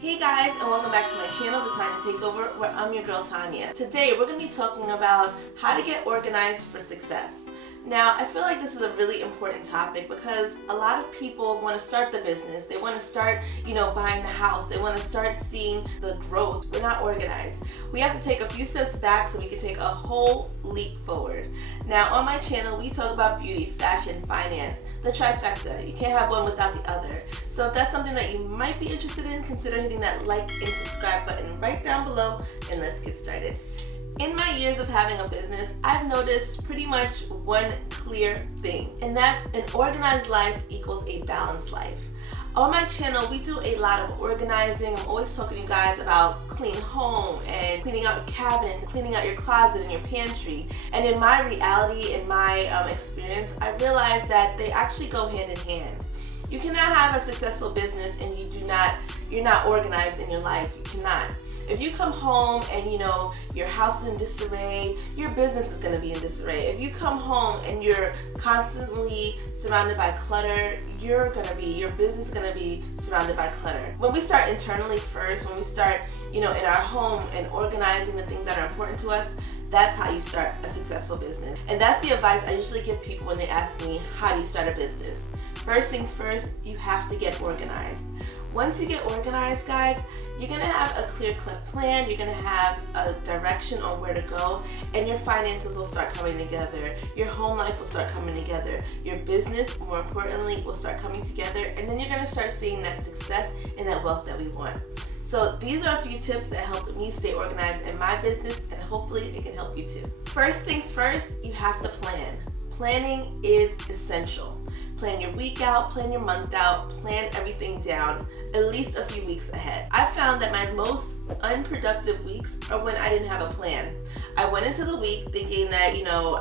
Hey guys, and welcome back to my channel, the Tanya Takeover, where I'm your girl Tanya. Today we're going to be talking about how to get organized for success. Now, I feel like this is a really important topic because a lot of people want to start the business. They want to start, buying the house. They want to start seeing the growth. We're not organized. We have to take a few steps back so we can take a whole leap forward. Now, on my channel, we talk about beauty, fashion, finance, the trifecta. You can't have one without the other. So if that's something that you might be interested in, consider hitting that like and subscribe button right down below, and let's get started. In my years of having a business, I've noticed pretty much one clear thing, and that's an organized life equals a balanced life. On my channel, we do a lot of organizing. I'm always talking to you guys about clean home and cleaning out your cabinets, cleaning out your closet and your pantry. And in my reality, in my experience, I realized that they actually go hand in hand. You cannot have a successful business and you're not organized in your life. You cannot. If you come home and your house is in disarray, your business is going to be in disarray. If you come home and you're constantly surrounded by clutter, your business is going to be surrounded by clutter. When we start internally first, when we start, in our home and organizing the things that are important to us, that's how you start a successful business. And that's the advice I usually give people when they ask me, how do you start a business? First things first, you have to get organized. Once you get organized, guys, you're going to have a clear-cut plan, you're going to have a direction on where to go, and your finances will start coming together. Your home life will start coming together. Your business, more importantly, will start coming together, and then you're going to start seeing that success and that wealth that we want. So these are a few tips that helped me stay organized in my business, and hopefully it can help you too. First things first, you have to plan. Planning is essential. Plan your week out, plan your month out, plan everything down at least a few weeks ahead. I found that my most unproductive weeks are when I didn't have a plan. I went into the week thinking that,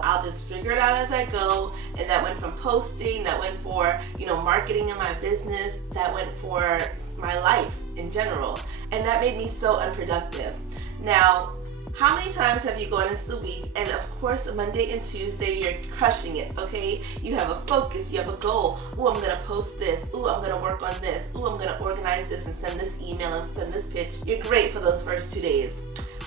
I'll just figure it out as I go, and that went from posting, that went for, marketing in my business, that went for my life in general, and that made me so unproductive. Now, how many times have you gone into the week and of course Monday and Tuesday you're crushing it, okay? You have a focus, you have a goal. Ooh, I'm gonna post this. Ooh, I'm gonna work on this. Ooh, I'm gonna organize this and send this email and send this pitch. You're great for those first 2 days.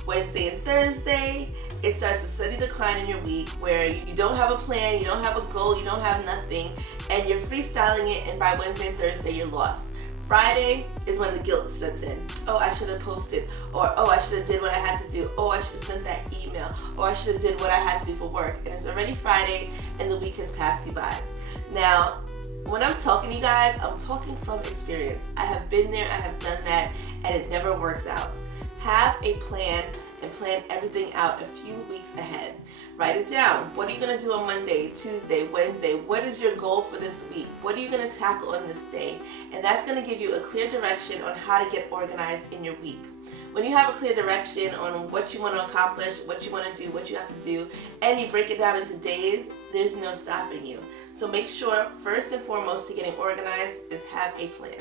Wednesday and Thursday, it starts a steady decline in your week where you don't have a plan, you don't have a goal, you don't have nothing, and you're freestyling it, and by Wednesday and Thursday you're lost. Friday is when the guilt sets in. Oh, I should have posted, or oh, I should have did what I had to do. Oh, I should have sent that email, or I should have did what I had to do for work. And it's already Friday, and the week has passed you by. Now, when I'm talking to you guys, I'm talking from experience. I have been there, I have done that, and it never works out. Have a plan and plan everything out a few weeks ahead. Write it down. What are you going to do on Monday, Tuesday, Wednesday? What is your goal for this week? What are you going to tackle on this day? And that's going to give you a clear direction on how to get organized in your week. When you have a clear direction on what you want to accomplish, what you want to do, what you have to do, and you break it down into days, there's no stopping you. So make sure, first and foremost, to getting organized is have a plan.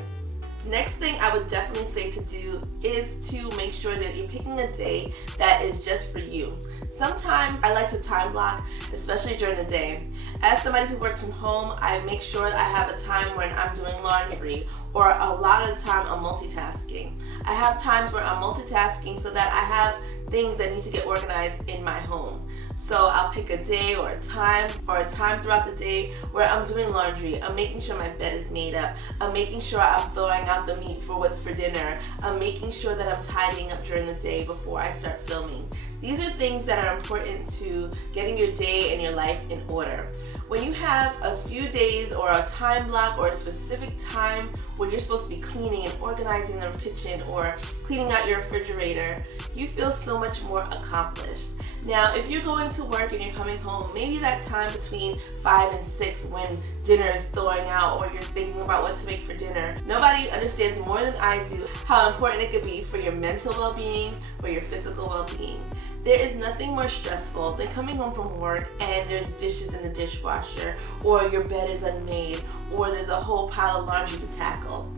Next thing I would definitely say to do is to make sure that you're picking a day that is just for you. Sometimes I like to time block, especially during the day. As somebody who works from home, I make sure that I have a time when I'm doing laundry, or a lot of the time I'm multitasking. I have times where I'm multitasking so that I have things that need to get organized in my home. So I'll pick a day or a time throughout the day where I'm doing laundry. I'm making sure my bed is made up. I'm making sure I'm throwing out the meat for what's for dinner. I'm making sure that I'm tidying up during the day before I start filming. These are things that are important to getting your day and your life in order. When you have a few days or a time block or a specific time where you're supposed to be cleaning and organizing the kitchen or cleaning out your refrigerator, you feel so much more accomplished. Now, if you're going to work and you're coming home, maybe that time between 5 and 6 when dinner is thawing out or you're thinking about what to make for dinner, nobody understands more than I do how important it could be for your mental well-being, for your physical well-being. There is nothing more stressful than coming home from work and there's dishes in the dishwasher, or your bed is unmade, or there's a whole pile of laundry to tackle.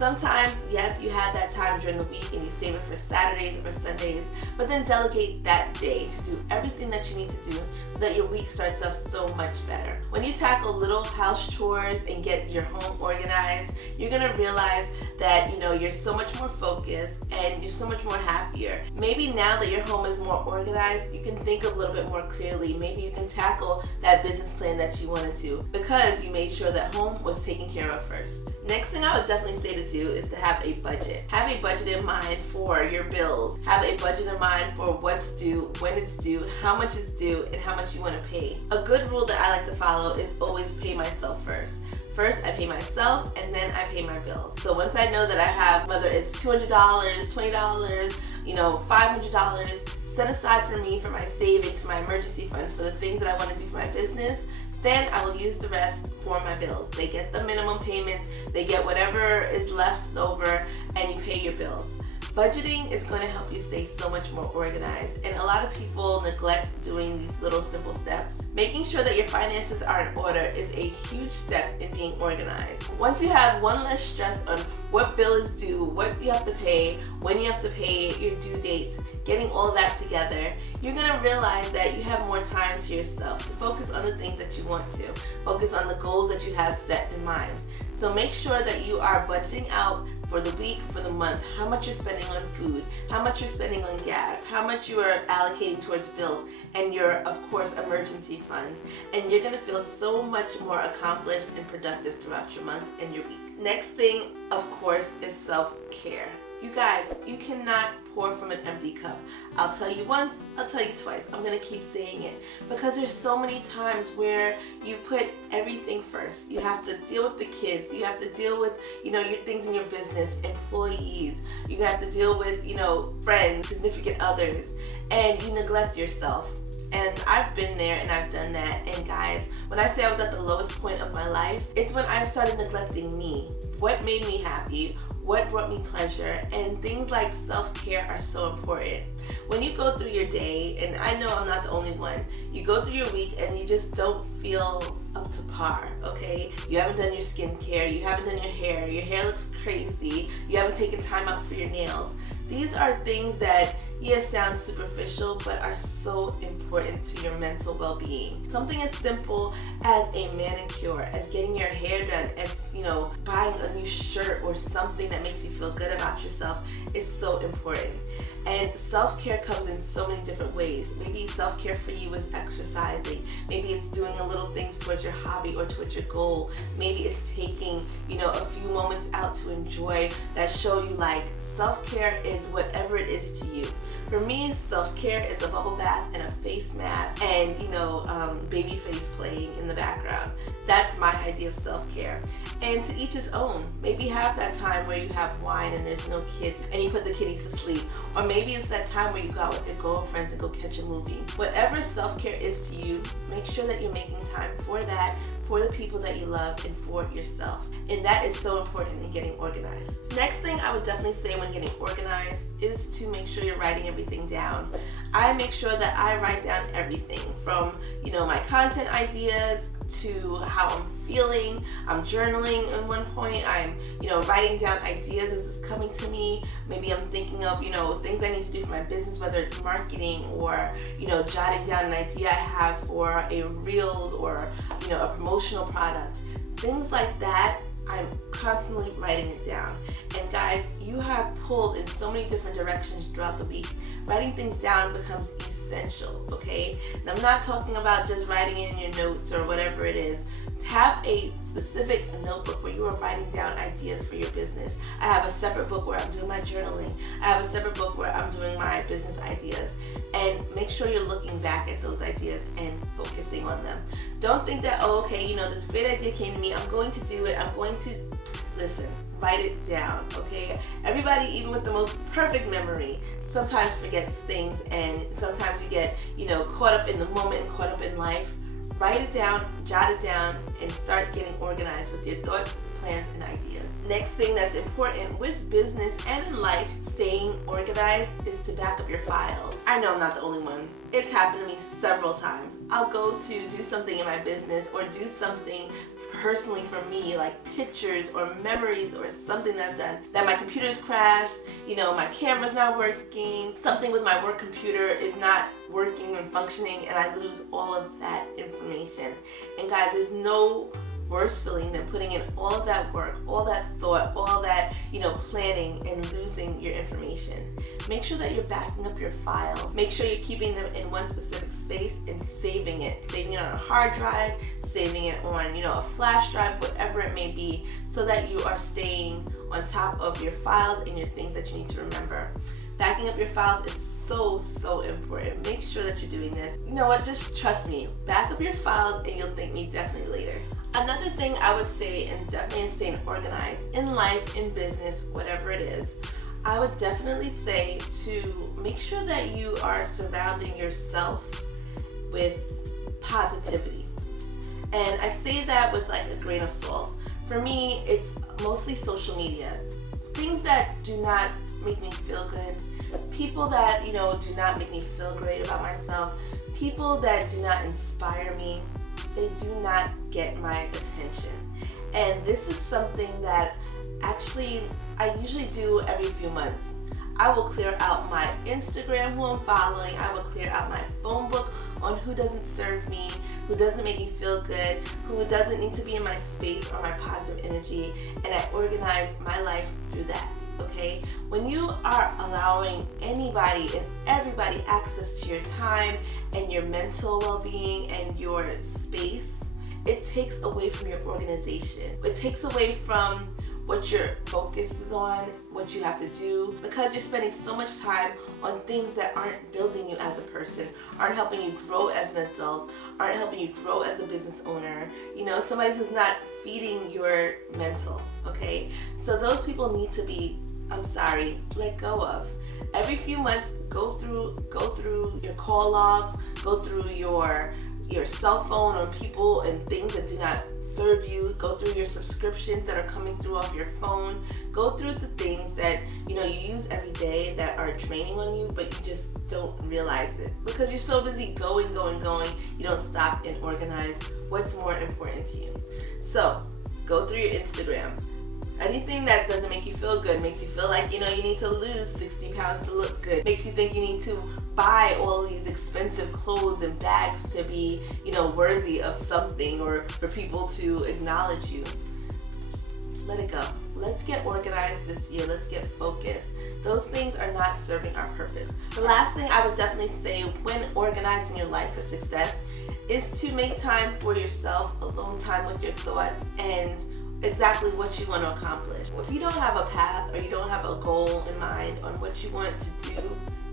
Sometimes, yes, you have that time during the week and you save it for Saturdays or Sundays, but then delegate that day to do everything that you need to do so that your week starts off so much better. When you tackle little house chores and get your home organized, you're gonna realize that you're so much more focused and you're so much more happier. Maybe now that your home is more organized, you can think a little bit more clearly. Maybe you can tackle that business plan that you wanted to because you made sure that home was taken care of first. Next thing I would definitely say to do is to have a budget. Have a budget in mind for your bills. Have a budget in mind for what's due, when it's due, how much it's due, and how much you want to pay. A good rule that I like to follow is always pay myself first. First, I pay myself, and then I pay my bills. So once I know that I have, whether it's $200, $20, $500, set aside for me, for my savings, for my emergency funds, for the things that I want to do for my business, then I will use the rest for my bills. They get the minimum payments, they get whatever is left over, and you pay your bills. Budgeting is going to help you stay so much more organized, and a lot of people neglect doing these little simple steps. Making sure that your finances are in order is a huge step in being organized. Once you have one less stress on what bill is due, what you have to pay, when you have to pay it, your due dates, getting all of that together, you're going to realize that you have more time to yourself to focus on the things that you want to, focus on the goals that you have set in mind. So make sure that you are budgeting out for the week, for the month, how much you're spending on food, how much you're spending on gas, how much you are allocating towards bills, and your, of course, emergency fund. And you're going to feel so much more accomplished and productive throughout your month and your week. Next thing, of course, is self-care. You guys, you cannot pour from an empty cup. I'll tell you once, I'll tell you twice. I'm going to keep saying it because there's so many times where you put everything first. You have to deal with the kids. You have to deal with, your things in your business, employees. You have to deal with, friends, significant others, and you neglect yourself. And I've been there and I've done that. And guys, when I say I was at the lowest point of my life, it's when I started neglecting me. What made me happy? What brought me pleasure? And things like self-care are so important. When you go through your day, and I know I'm not the only one, you go through your week and you just don't feel up to par, okay? You haven't done your skincare, you haven't done your hair looks crazy, you haven't taken time out for your nails. These are things that, yes, sound superficial, but are so important to your mental well-being. Something as simple as a manicure, as getting your hair done, as buying a new shirt or something that makes you feel good about yourself is so important. And self-care comes in so many different ways. Maybe self-care for you is exercising. Maybe it's doing a little things towards your hobby or towards your goal. Maybe it's taking, a few moments out to enjoy that show you like. Self-care is whatever it is to you. For me, self-care is a bubble bath and a face mask and, baby face playing in the background. That's my idea of self-care. And to each his own. Maybe have that time where you have wine and there's no kids and you put the kitties to sleep. Or maybe it's that time where you go out with your girlfriends and go catch a movie. Whatever self-care is to you, make sure that you're making time for that, for the people that you love, and for yourself. And that is so important in getting organized. Next thing I would definitely say when getting organized is to make sure you're writing everything down. I make sure that I write down everything from, my content ideas to how I'm feeling. I'm journaling at one point. I'm, writing down ideas as it's coming to me. Maybe I'm thinking of, things I need to do for my business, whether it's marketing or, jotting down an idea I have for a Reels or, a promotional product. Things like that, I'm constantly writing it down. And guys, you have pulled in so many different directions throughout the week. Writing things down becomes essential, okay? And I'm not talking about just writing in your notes or whatever it is. Have a specific notebook where you are writing down ideas for your business. I have a separate book where I'm doing my journaling. I have a separate book where I'm doing my business ideas. And make sure you're looking back at those ideas and focusing on them. Don't think that, this great idea came to me, I'm going to do it, listen, write it down, okay? Everybody, even with the most perfect memory, sometimes forgets things, and sometimes you get, caught up in the moment and caught up in life. Write it down, jot it down, and start getting organized with your thoughts, plans, and ideas. Next thing that's important with business and in life, staying organized, is to back up your files. I know I'm not the only one. It's happened to me several times. I'll go to do something in my business or do something personally for me, like pictures or memories or something that I've done, that my computer's crashed, my camera's not working, something with my work computer is not working and functioning, and I lose all of that information. And guys, there's no worse feeling than putting in all of that work, all that thought, all that, planning, and losing your information. Make sure that you're backing up your files. Make sure you're keeping them in one specific space and saving it on a hard drive, saving it on, a flash drive, whatever it may be, so that you are staying on top of your files and your things that you need to remember. Backing up your files is so important. Make sure that you're doing this. You know what? Just trust me. Back up your files and you'll thank me definitely later. Another thing I would say, and definitely in staying organized in life, in business, whatever it is, I would definitely say to make sure that you are surrounding yourself with positivity. And I say that with like a grain of salt. For me, it's mostly social media. Things that do not make me feel good, people that, do not make me feel great about myself, people that do not inspire me, they do not get my attention. And this is something that actually I usually do every few months. I will clear out my Instagram, who I'm following. I will clear out my phone book on who doesn't serve me, who doesn't make me feel good, who doesn't need to be in my space or my positive energy, and I organize my life through that. Okay? When you are allowing anybody and everybody access to your time and your mental well-being and your space, it takes away from your organization. It takes away from what your focus is on, what you have to do, because you're spending so much time on things that aren't building you as a person, aren't helping you grow as an adult, aren't helping you grow as a business owner, somebody who's not feeding your mental, okay? So those people need to be, let go of. Every few months, go through your call logs, go through your cell phone on people and things that do not serve you, go through your subscriptions that are coming through off your phone, go through the things that you use every day that are draining on you, but you just don't realize it because you're so busy going, you don't stop and organize what's more important to you. So go through your Instagram. Anything that doesn't make you feel good, makes you feel like you need to lose 60 pounds to look good, makes you think you need to buy all these expensive clothes and bags to be worthy of something or for people to acknowledge you. Let it go. Let's get organized this year. Let's get focused. Those things are not serving our purpose. The last thing I would definitely say when organizing your life for success is to make time for yourself, alone time with your thoughts, and exactly what you want to accomplish. If you don't have a path or you don't have a goal in mind on what you want to do,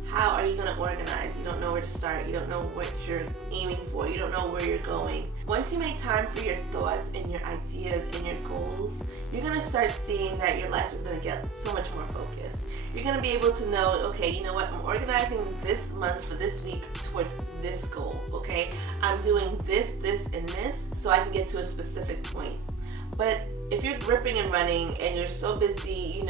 how are you going to organize? You don't know where to start. You don't know what you're aiming for. You don't know where you're going. Once you make time for your thoughts and your ideas and your goals, you're going to start seeing that your life is going to get so much more focused. You're going to be able to know, okay, you know what? I'm organizing this month for this week towards this goal, okay? I'm doing this, and this so I can get to a specific point. But if you're gripping and running and you're so busy,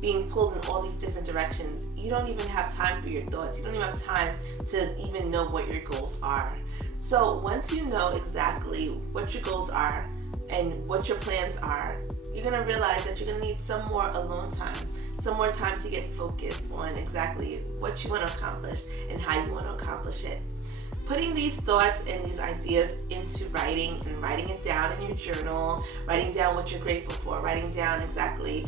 being pulled in all these different directions, you don't even have time for your thoughts. You don't even have time to even know what your goals are. So once you know exactly what your goals are and what your plans are, you're going to realize that you're going to need some more alone time, some more time to get focused on exactly what you want to accomplish and how you want to accomplish it. Putting these thoughts and these ideas into writing and writing it down in your journal, writing down what you're grateful for, writing down exactly,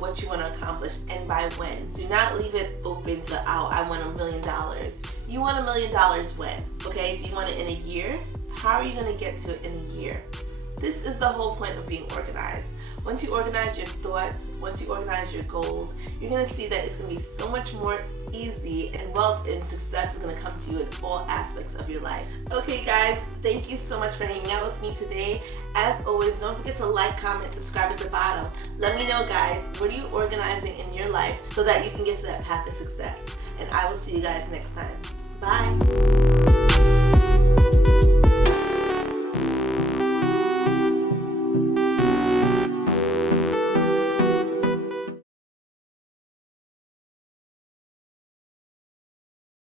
what you want to accomplish and by when. Do not leave it open to, I want $1 million. You want $1 million when? Okay, do you want it in a year? How are you going to get to it in a year? This is the whole point of being organized. Once you organize your thoughts, once you organize your goals, you're going to see that it's going to be so much more easy, and wealth and success is going to come to you in all aspects of your life. Okay guys, thank you so much for hanging out with me today. As always, don't forget to like, comment, subscribe at the bottom. Let me know guys, what are you organizing in your life so that you can get to that path of success. And I will see you guys next time. Bye.